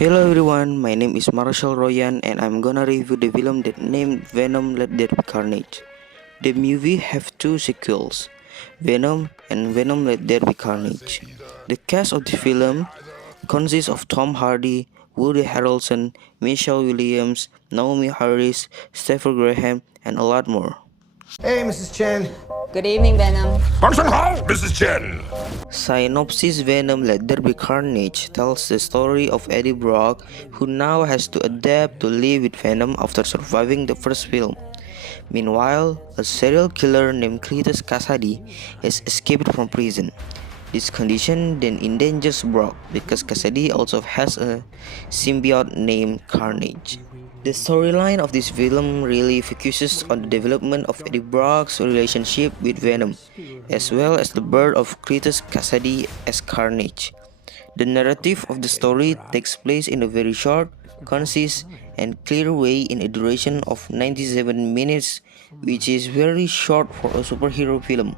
Hello everyone, my name is Royyan and I'm gonna review the film that named Venom Let There Be Carnage. The movie have two sequels, Venom and Venom Let There Be Carnage. The cast of the film consists of Tom Hardy, Woody Harrelson, Michelle Williams, Naomi Harris, Stephen Graham, and a lot more. Hey, Mrs. Chen. Good evening, Venom. Function Hall, Mrs. Chen! Sinopsis Venom Let There Be Carnage tells the story of Eddie Brock, who now has to adapt to live with Venom after surviving the first film. Meanwhile, a serial killer named Cletus Kasady has escaped from prison. This condition then endangers Brock because Kasady also has a symbiote named Carnage. The storyline of this film really focuses on the development of Eddie Brock's relationship with Venom, as well as the birth of Cletus Kasady as Carnage. The narrative of the story takes place in a very short, concise, and clear way in a duration of 97 minutes, which is very short for a superhero film.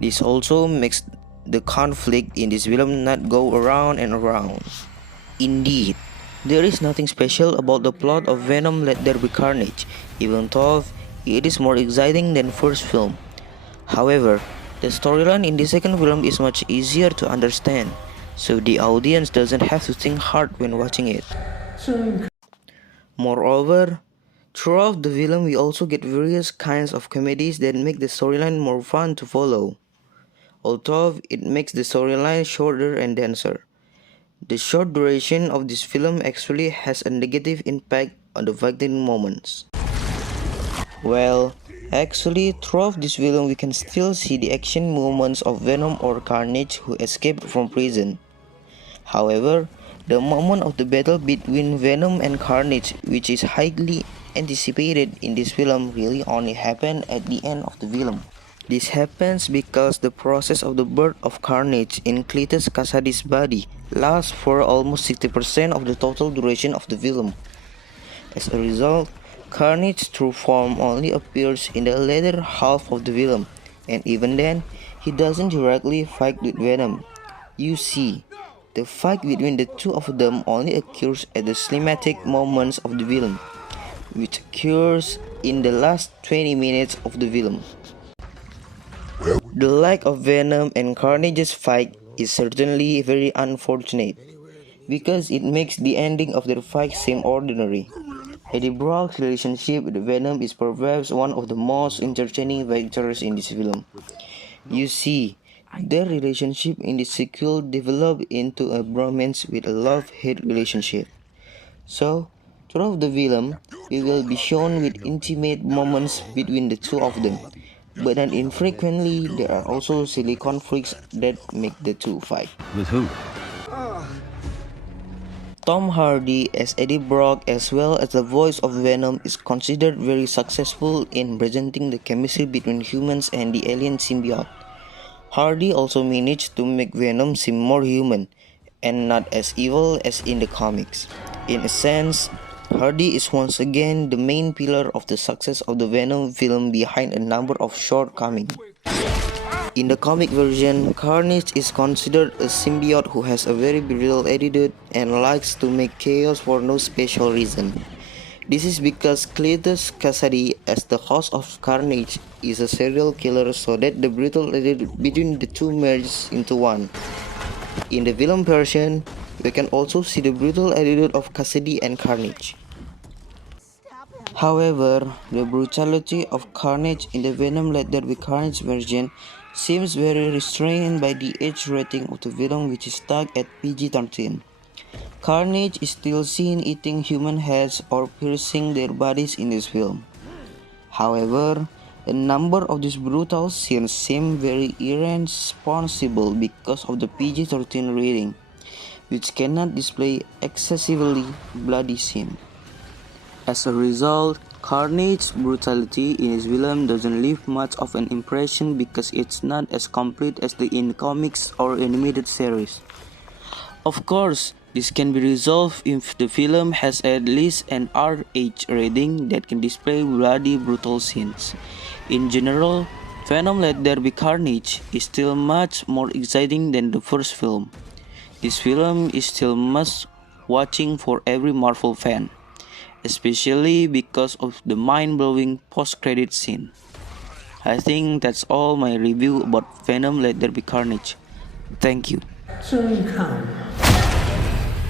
This also makes the conflict in this film not go around and around. Indeed, there is nothing special about the plot of Venom Let There Be Carnage, even though it is more exciting than first film. However, the storyline in the second film is much easier to understand, so the audience doesn't have to think hard when watching it. Moreover, throughout the film we also get various kinds of comedies that make the storyline more fun to follow, although it makes the storyline shorter and denser. The short duration of this film actually has a negative impact on the fighting moments. Well, actually throughout this film we can still see the action movements of Venom or Carnage who escaped from prison. However, the moment of the battle between Venom and Carnage, which is highly anticipated in this film, really only happened at the end of the film. This happens because the process of the birth of Carnage in Cletus Kasady's body lasts for almost 60% of the total duration of the film. As a result, Carnage's true form only appears in the later half of the film, and even then, he doesn't directly fight with Venom. You see, the fight between the two of them only occurs at the cinematic moments of the film, which occurs in the last 20 minutes of the film. The lack of Venom and Carnage's fight is certainly very unfortunate, because it makes the ending of their fight seem ordinary. Eddie Brock's relationship with Venom is perhaps one of the most entertaining factors in this film. You see, their relationship in the sequel developed into a bromance with a love-hate relationship. So, throughout the film, we will be shown with intimate moments between the two of them. But not infrequently, there are also silly conflicts that make the two fight. With who? Tom Hardy as Eddie Brock as well as the voice of Venom is considered very successful in presenting the chemistry between humans and the alien symbiote. Hardy also managed to make Venom seem more human and not as evil as in the comics. In a sense, Hardy is once again the main pillar of the success of the Venom film behind a number of shortcomings. In the comic version, Carnage is considered a symbiote who has a very brutal attitude and likes to make chaos for no special reason. This is because Cletus Kasady, as the host of Carnage, is a serial killer, so that the brutal attitude between the two merges into one. In the film version, we can also see the brutal attitude of Kasady and Carnage. However, the brutality of Carnage in the Venom Let There Be Carnage version seems very restrained by the age rating of the film, which is stuck at PG-13. Carnage is still seen eating human heads or piercing their bodies in this film. However, a number of these brutal scenes seem very irresponsible because of the PG-13 rating, which cannot display excessively bloody scenes. As a result, Carnage's brutality in his film doesn't leave much of an impression because it's not as complete as in comics or animated series. Of course, this can be resolved if the film has at least an R-H rating that can display bloody brutal scenes. In general, Venom Let There Be Carnage is still much more exciting than the first film. This film is still much watching for every Marvel fan, especially because of the mind-blowing post-credit scene. I think that's all my review about Venom Let There Be Carnage. Thank you. Soon come.